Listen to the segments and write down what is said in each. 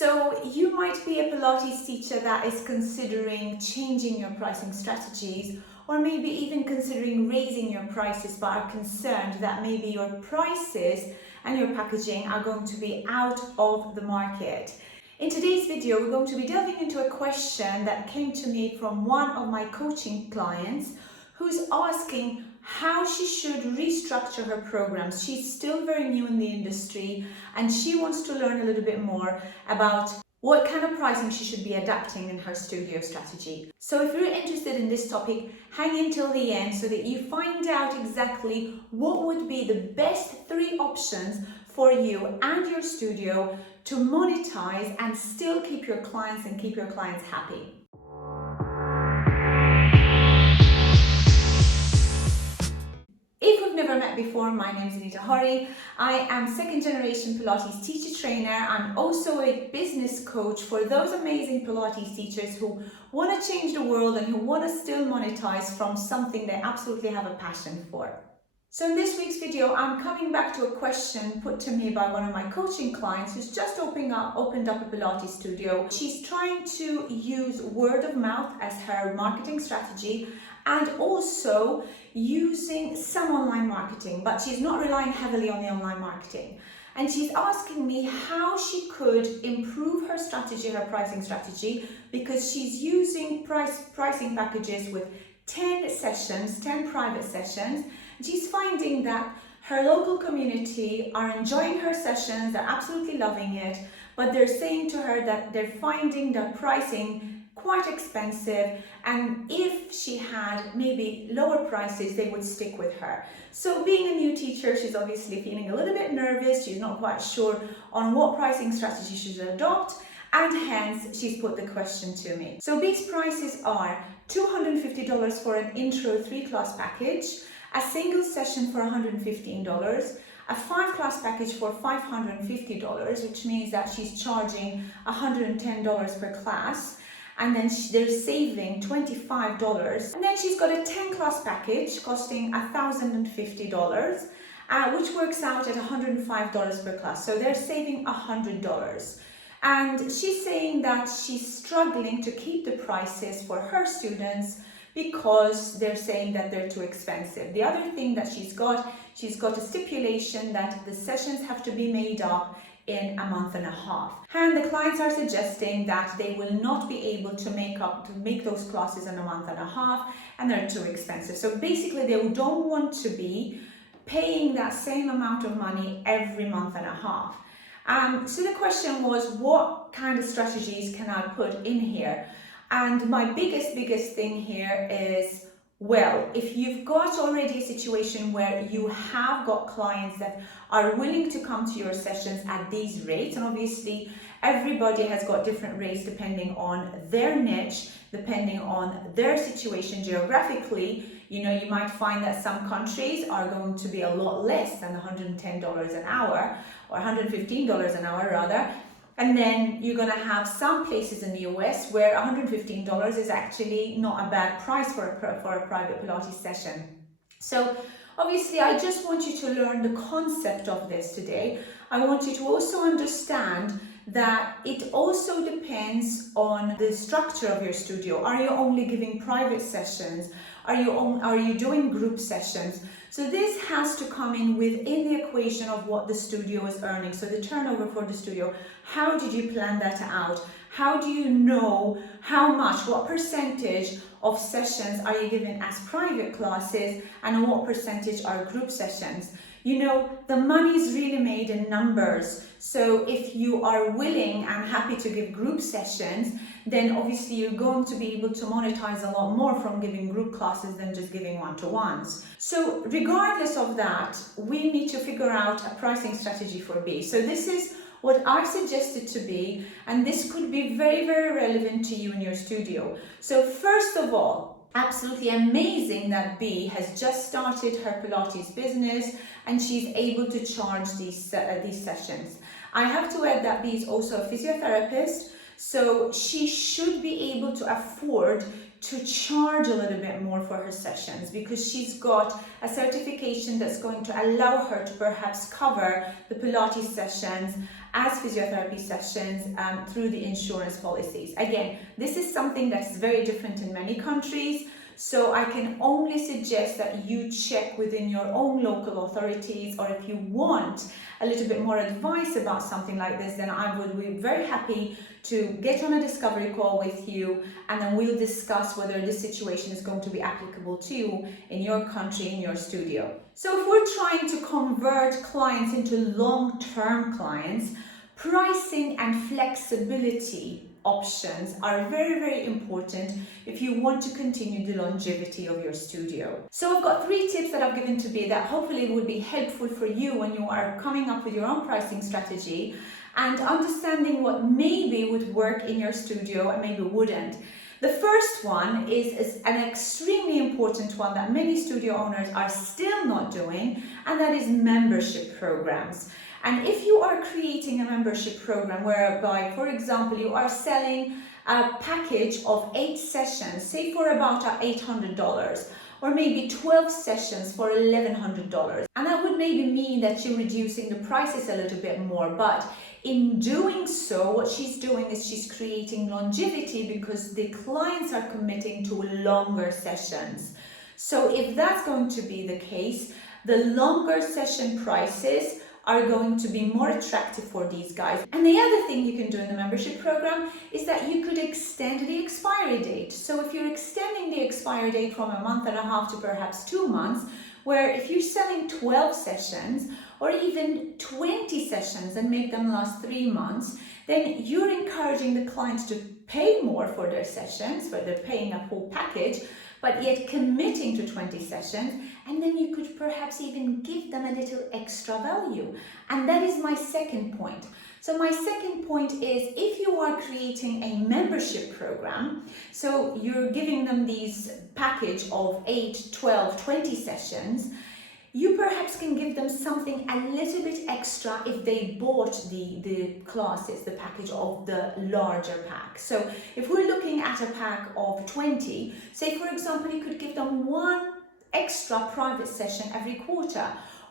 So you might be a Pilates teacher that is considering changing your pricing strategies, or maybe even considering raising your prices, but are concerned that maybe your prices and your packaging are going to be out of the market. In today's video, we're going to be delving into a question that came to me from one of my coaching clients who's asking how she should restructure her programs. She's still very new in the industry and she wants to learn a little bit more about what kind of pricing she should be adapting in her studio strategy. So if you're interested in this topic, hang in till the end so that you find out exactly what would be the best 3 options for you and your studio to monetize and still keep your clients and keep your clients happy. If we've never met before, my name is Anita Horry. I am second generation Pilates teacher trainer. I'm also a business coach for those amazing Pilates teachers who want to change the world and who want to still monetize from something they absolutely have a passion for. So in this week's video, I'm coming back to a question put to me by one of my coaching clients who's just opened up a Pilates studio. She's trying to use word of mouth as her marketing strategy and also using some online marketing, but she's not relying heavily on the online marketing. And she's asking me how she could improve her strategy, her pricing strategy, because she's using pricing packages with 10 sessions, 10 private sessions. She's finding that her local community are enjoying her sessions, they're absolutely loving it, but they're saying to her that they're finding the pricing quite expensive, and if she had maybe lower prices, they would stick with her. So being a new teacher, she's obviously feeling a little bit nervous. She's not quite sure on what pricing strategy she should adopt, and hence she's put the question to me. So these prices are $250 for an intro 3-class package, a single session for $115, a 5-class package for $550, which means that she's charging $110 per class, and then they're saving $25. And then she's got a 10-class package costing $1,050, which works out at $105 per class. So they're saving $100. And she's saying that she's struggling to keep the prices for her students because they're saying that they're too expensive. The other thing that she's got a stipulation that the sessions have to be made up in a month and a half. And the clients are suggesting that they will not be able to make those classes in a month and a half, and they're too expensive. So basically they don't want to be paying that same amount of money every month and a half. So the question was, what kind of strategies can I put in here? And my biggest thing here is, well, if you've got already a situation where you have got clients that are willing to come to your sessions at these rates, and obviously everybody has got different rates depending on their niche, depending on their situation geographically. You know, you might find that some countries are going to be a lot less than $110 an hour, or $115 an hour rather. And then you're going to have some places in the US where $115 is actually not a bad price for a private Pilates session. So obviously I just want you to learn the concept of this today. I want you to also understand that it also depends on the structure of your studio. Are you only giving private sessions? Are you doing group sessions? So this has to come in within the equation of what the studio is earning. So the turnover for the studio, how did you plan that out? How do you know how much, what percentage of sessions are you giving as private classes and what percentage are group sessions? You know, the money is really made in numbers. So if you are willing and happy to give group sessions, then obviously you're going to be able to monetize a lot more from giving group classes than just giving one-to-ones. So regardless of that, we need to figure out a pricing strategy for B. So this is what I've suggested to be, and this could be very relevant to you in your studio. So first of all, absolutely amazing that B has just started her Pilates business and she's able to charge these sessions. I have to add that B is also a physiotherapist, so she should be able to afford to charge a little bit more for her sessions because she's got a certification that's going to allow her to perhaps cover the Pilates sessions as physiotherapy sessions through the insurance policies. Again, this is something that's very different in many countries, so I can only suggest that you check within your own local authorities, or if you want a little bit more advice about something like this, then I would be very happy to get on a discovery call with you, and then we'll discuss whether this situation is going to be applicable to you in your country, in your studio. So if we're trying to convert clients into long-term clients, pricing and flexibility options are very, very important if you want to continue the longevity of your studio. So I've got 3 tips that I've given today that hopefully would be helpful for you when you are coming up with your own pricing strategy and understanding what maybe would work in your studio and maybe wouldn't. The first one is an extremely important one that many studio owners are still not doing, and that is membership programs. And if you are creating a membership program whereby, for example, you are selling a package of 8 sessions, say for about $800, or maybe 12 sessions for $1,100, and that would maybe mean that you're reducing the prices a little bit more, but in doing so, what she's doing is she's creating longevity because the clients are committing to longer sessions. So if that's going to be the case, the longer session prices are going to be more attractive for these guys. And the other thing you can do in the membership program is that you could extend the expiry date. So if you're extending the expiry date from 1.5 months to perhaps 2 months, where if you're selling 12 sessions or even 20 sessions and make them last 3 months, then you're encouraging the clients to pay more for their sessions, where they're paying a whole package, but yet committing to 20 sessions, and then you could perhaps even give them a little extra value. And that is my second point. So my second point is, if you are creating a membership program, so you're giving them these package of 8, 12, 20 sessions, you perhaps can give them something a little bit extra if they bought the classes, the package of the larger pack. So if we're looking at a pack of 20, say for example, you could give them 1 extra private session every quarter,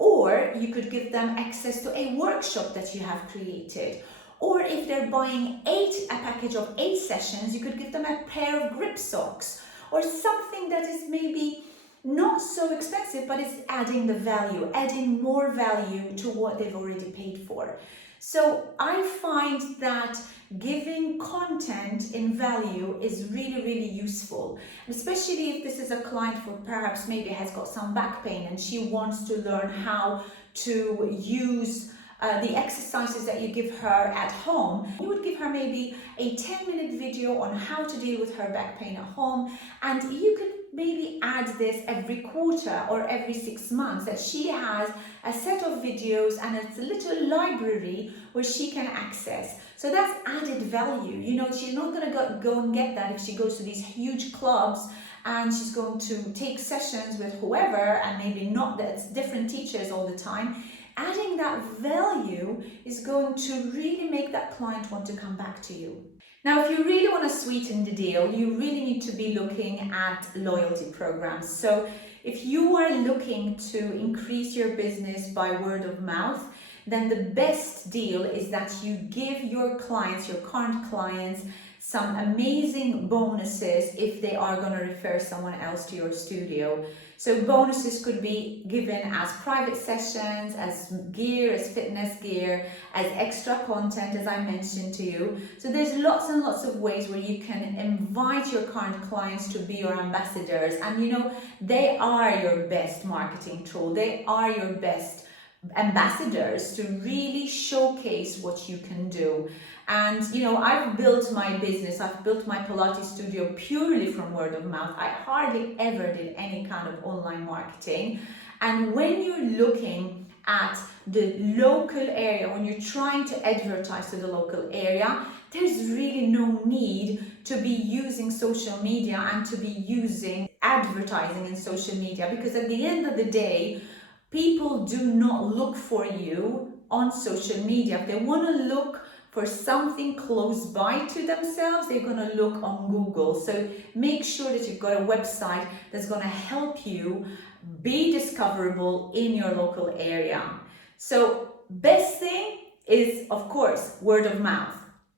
or you could give them access to a workshop that you have created. Or if they're buying a package of 8 sessions, you could give them a pair of grip socks, or something that is maybe not so expensive, but it's adding the value, adding more value to what they've already paid for. So I find that giving content in value is really, really useful, especially if this is a client who perhaps maybe has got some back pain and she wants to learn how to use the exercises that you give her at home. You would give her maybe a 10-minute video on how to deal with her back pain at home, and you could maybe add this every quarter or every 6 months, that she has a set of videos and it's a little library where she can access. So that's added value. You know, she's not going to go and get that if she goes to these huge clubs and she's going to take sessions with whoever, and maybe not that different teachers all the time. Adding that value is going to really make that client want to come back to you. Now, if you really want to sweeten the deal, you really need to be looking at loyalty programs. So if you are looking to increase your business by word of mouth, then the best deal is that you give your clients, your current clients, some amazing bonuses if they are going to refer someone else to your studio. So bonuses could be given as private sessions, as gear, as fitness gear, as extra content, as I mentioned to you. So there's lots and lots of ways where you can invite your current clients to be your ambassadors. And you know, they are your best marketing tool. They are your best ambassadors to really showcase what you can do. And you know, I've built my business, I've built my Pilates studio purely from word of mouth. I hardly ever did any kind of online marketing. And when you're looking at the local area, when you're trying to advertise to the local area, there's really no need to be using social media and to be using advertising in social media, because at the end of the day, people do not look for you on social media. If they want to look for something close by to themselves, they're going to look on Google. So make sure that you've got a website that's going to help you be discoverable in your local area. So best thing is, of course, word of mouth.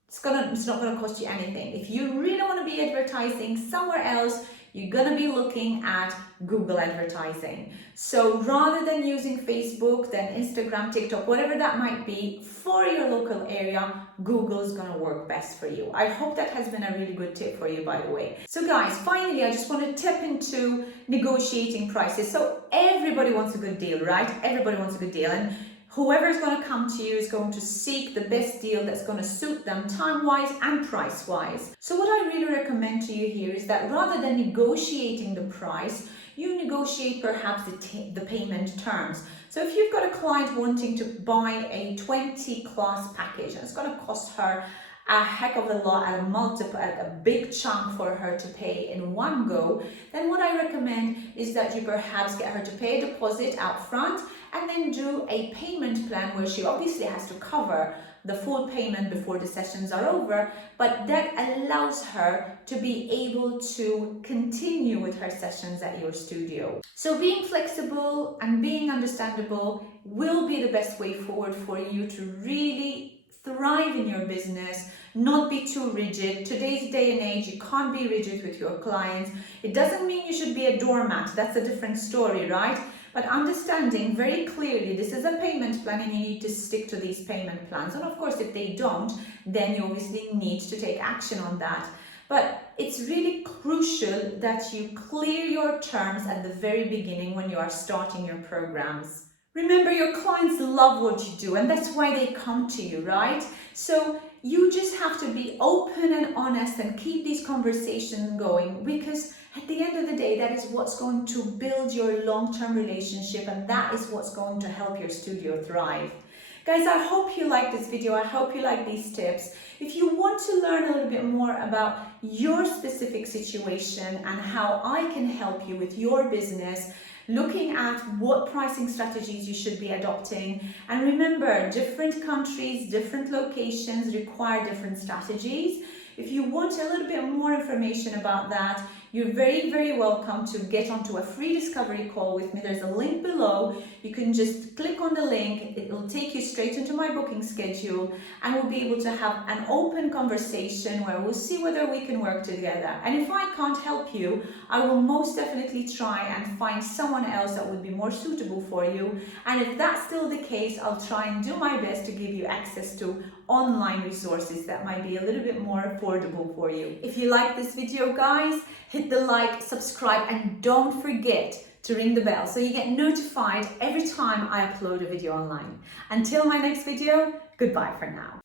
It's not gonna cost you anything. If you really want to be advertising somewhere else, you're gonna be looking at Google advertising. So rather than using Facebook, then Instagram, TikTok, whatever that might be, for your local area, Google is gonna work best for you. I hope that has been a really good tip for you, by the way. So guys, finally, I just want to tip into negotiating prices. So everybody wants a good deal, right? Everybody wants a good deal. And whoever is going to come to you is going to seek the best deal that's going to suit them time-wise and price-wise. So what I really recommend to you here is that rather than negotiating the price, you negotiate perhaps the payment terms. So if you've got a client wanting to buy a 20-class package, and it's going to cost her a heck of a lot at a big chunk for her to pay in one go, then what I recommend is that you perhaps get her to pay a deposit up front and then do a payment plan where she obviously has to cover the full payment before the sessions are over, but that allows her to be able to continue with her sessions at your studio. So being flexible and being understandable will be the best way forward for you to really thrive in your business, not be too rigid. Today's day and age, you can't be rigid with your clients. It doesn't mean you should be a doormat. That's a different story, right? But understanding very clearly, this is a payment plan and you need to stick to these payment plans. And of course, if they don't, then you obviously need to take action on that. But it's really crucial that you clear your terms at the very beginning when you are starting your programs. Remember, your clients love what you do and that's why they come to you, right? So you just have to be open and honest and keep these conversations going, because at the end of the day, that is what's going to build your long-term relationship, and that is what's going to help your studio thrive. Guys, I hope you like this video. I hope you like these tips. If you want to learn a little bit more about your specific situation and how I can help you with your business, looking at what pricing strategies you should be adopting. And remember, different countries, different locations require different strategies. If you want a little bit more information about that, you're very, very welcome to get onto a free discovery call with me. There's a link below. You can just click on the link. It will take you straight into my booking schedule and we'll be able to have an open conversation where we'll see whether we can work together. And if I can't help you, I will most definitely try and find someone else that would be more suitable for you. And if that's still the case, I'll try and do my best to give you access to online resources that might be a little bit more affordable for you. If you like this video, guys, hit the like, subscribe, and don't forget to ring the bell so you get notified every time I upload a video online. Until my next video, goodbye for now.